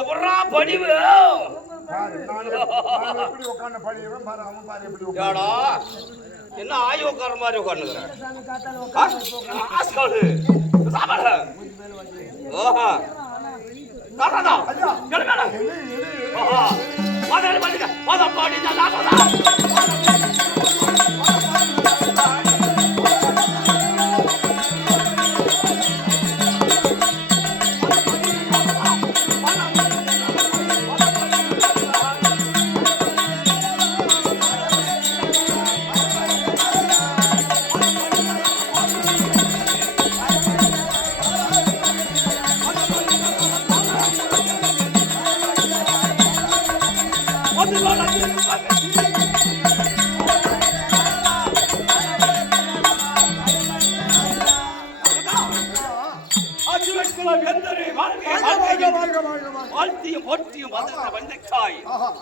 எவரா படிவு என்ன ஆய் உட்கார மாதிரி உட்காந்துக்கிறேன்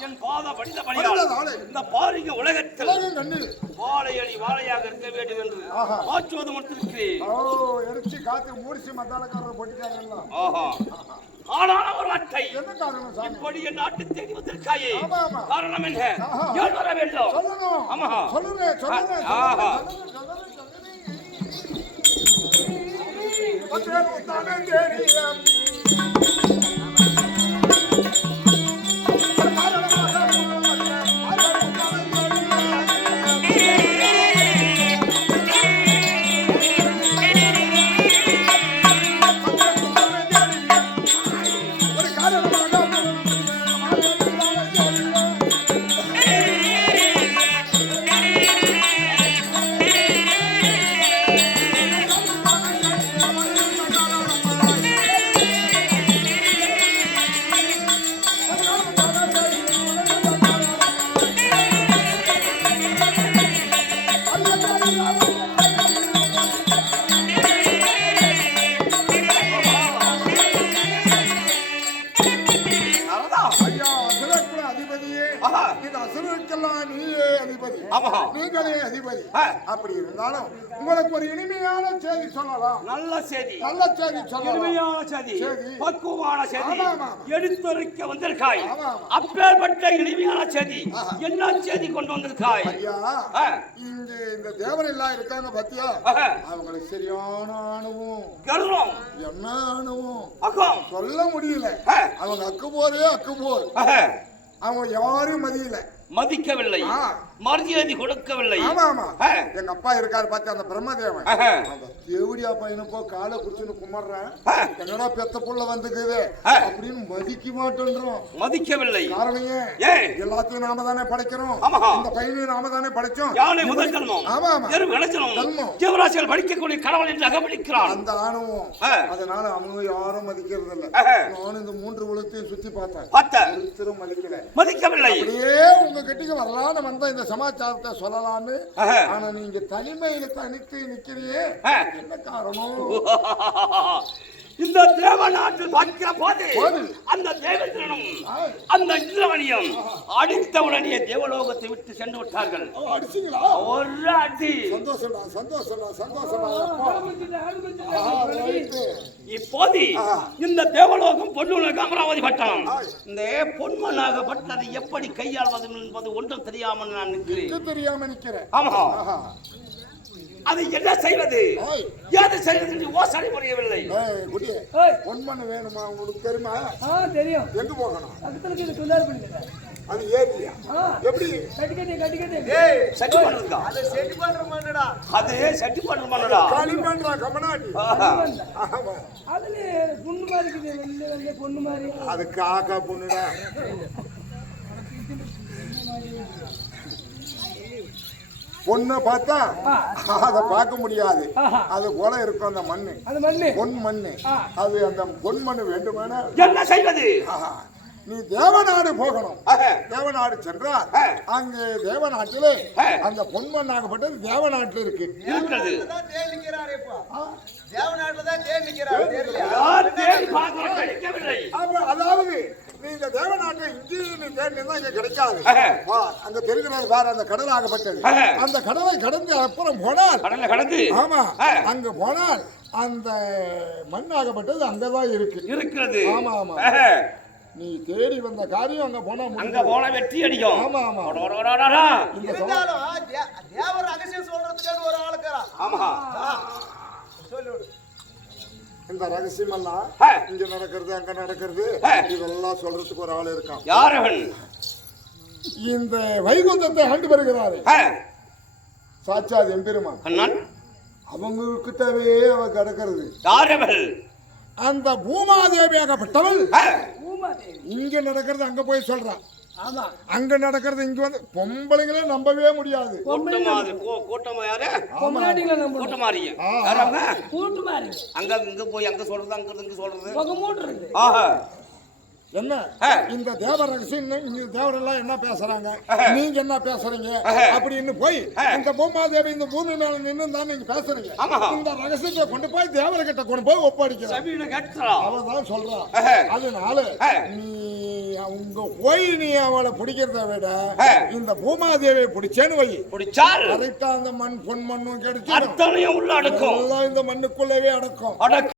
என் பாத படித்த பணியால் இந்த பாரிக உலகத்தில் வாழையடி வாழையாக இருக்க வேண்டும் என்று ஆச்சுவது முடித்திருக்கிறேன். ஆனால் ஒரு அட்டை இப்படி என் நாட்டு தேடி வந்திருக்காயே, காரணம் என்ன? ஏன் வர வேண்டும்? ஆமா அப்படி இருந்தாலும் உங்களுக்கு ஒரு இனிமையான செய்தி சொல்லலாம். நல்ல செய்தி, நல்ல செய்தி சொல்லலாம். இனிமையான செய்தி, பக்குவமான செய்தி எடுத்துரைக்க வந்திருக்காய். அப்பேற்பட்ட இனிமையான செய்தி என்ன செய்தி கொண்டு வந்திருக்காய்? இந்த தேவர் எல்லாம் இருக்காங்க பத்தியா, அவங்களுக்கு சரியான அனுபவம், கர்வம், என்ன அனுபவம் அகம் சொல்ல முடியல. அவங்க அக்குபோர் அவங்க யாரும் மதிக்கவில்லை, மரியாதை கொடுக்கவில்லை. எங்க அப்பா இருக்காரு பார்த்து அந்த பிரம்மதேவன் தேவடியா பையனுக்கோ காலை குடிச்சுன்னு கும்பிடுறேன், என்னடா பெத்த புள்ள வந்துக்குது அப்படின்னு மதிக்க மாட்டேன்றோம். மதிக்கவில்லை. காரணம் எல்லாத்தையும் நாம தானே படைக்கிறோம், இந்த பையனையும் நாம தானே படைச்சோம். யானை முதல் ஜென்மம் ஜீவராசிகள் படிக்கக்கூடிய கடவுள் என்று அகமளிக்கிறான் அந்த ஆணவம். அதனால அவங்க யாரும் மதிக்கிறது இல்லை. நானும் இந்த 3 உலகத்தையும் சுத்தி பார்த்தேன், ஒருத்தரும் மதிக்கவில்லை. அப்படியே உங்க கிட்டக்கு வரலான்னு வந்தா இந்த சமாச்சாரத்தை சொல்லலான்னு. ஆனா நீங்க தனிமையில தனித்து நிக்கிறியே, என்ன காரணம்? இந்த தேவ நாட்டில் பார்க்கிற போது அந்த தேவேந்திரனும் அந்த இந்திரவணியும் அடித்த உடனே தேவலோகத்தை விட்டு சென்று விட்டார்கள். அடிச்சீங்களா? ஒரு அடி. சந்தோஷமா. இப்போது இந்த தேவலோகம் பொன்னுலகம் அமராவதி பட்டம். இந்த பொன்மனாகப்பட்டதை எப்படி கையாள்வது என்பது ஒன்றும் தெரியாமல் நான் நிற்கிறேன். ஆமா, அது என்ன செய்வது, ஏது செய்வது என்று யோசனை புரியவில்லை. பொன்மண் வேணுமா உங்களுக்கு தெரியுமா? தெரியும். எங்க போகணும்? அது ஏரியா எப்படி கட்டிக்கட்டே செட்டி பண்றதா? அது செட்டி பண்ற மண்ணடா. காலி பண்றா கமனாடி. ஆமா. அதுல பொண்ணு மாதிரி இருக்குது, வெள்ளை பொண்ணு மாதிரி. அது காக்கா பொண்ணுடா. பொண்ணை பார்த்தா அதை பார்க்க முடியாது, அது போல இருக்கும் அந்த மண்ணு, பொன் மண்ணு. அது அந்த பொன் மண்ணு வேண்டுமானா என்ன செய்வது? நீ தேவநாடு போகணும். தேவநாடு சென்றால் அங்கே தேவநாட்டிலே அந்த பொன்மண்ணாகப்பட்டது தேவநாட்டில் இருக்கு. அதாவது நீ இந்த தேவநாட்டை இங்கேயும் நீ தேடினா இங்க கிடைக்காது. அங்க தெரிகிறது வேற அந்த கடல் ஆகப்பட்டது. அந்த கடலை கடந்து அப்புறம் போனால், கடந்து ஆமா அங்க போனால் அந்த மண்ணாகப்பட்டது அங்கதான் இருக்கு இருக்கிறது. ஆமா ஆமா நீ தேடி வந்த காரியம் அங்க போனா அங்க போன வெற்றி அடிக்கும். ஆமா ஆமா இருந்தாலும் தேவர் ரகசியம் சொல்றதுக்கு ஒரு ஆள் இருக்கறான். ஆமா சொல்லு. இந்த ரகசியம் எல்லாம் இங்க நடக்கிறது அங்க நடக்கிறது இதெல்லாம் சொல்றதுக்கு ஒரு ஆள் இருக்கான். யார் அவன்? இந்த வைகுந்தத்தை ஆண்டு வருகிறாரு சாட்சாத் எம்பெருமான். அண்ணன் அவங்ககிட்டவே அவ கிடக்கிறது. யார் அவள்? அந்த பூமாதேவியாகப்பட்டவள் பூமாதேவி. இங்க நடக்கிறது அங்க போய் சொல்றான். ஆமா. அங்க நடக்கிறது இங்க வந்து பொம்பளைங்களே நம்பவே முடியாது. கூட்டமா யாரு? பொம்னாடிகள நம்ப. கூட்டமாரிங்க. யாரங்க? கூட்டமாரி. அங்க இங்க போய் அங்க சொல்றது அங்க இங்க சொல்றது. பகமூட்றது. ஆஹா. என்ன இந்த தேவ ரகசியம் இந்த தேவரெல்லாம் என்ன பேசுறாங்க நீங்க என்ன பேசுறீங்க அப்படின்னு போய் இந்த பூமாதேவி இந்த பூமி மேல நின்று தான் நீங்க பேசுறீங்க. இந்த ரகசியத்தை கொண்டு போய் தேவர்கிட்ட கொண்டு போய் ஒப்படைக்கிறோம். அவதான் சொல்றா. அதனால நீ உங்க போய் நீ அவளை பிடிக்கிறத விட இந்த பூமாதேவியை பிடிச்சேன்னு வை. பிடிச்சால் கரெக்டா அந்த மண் பொன் மண்ணும் கிடைச்சு அத்தனையும் உள்ள அடக்கும். இந்த மண்ணுக்குள்ளவே அடக்கும்.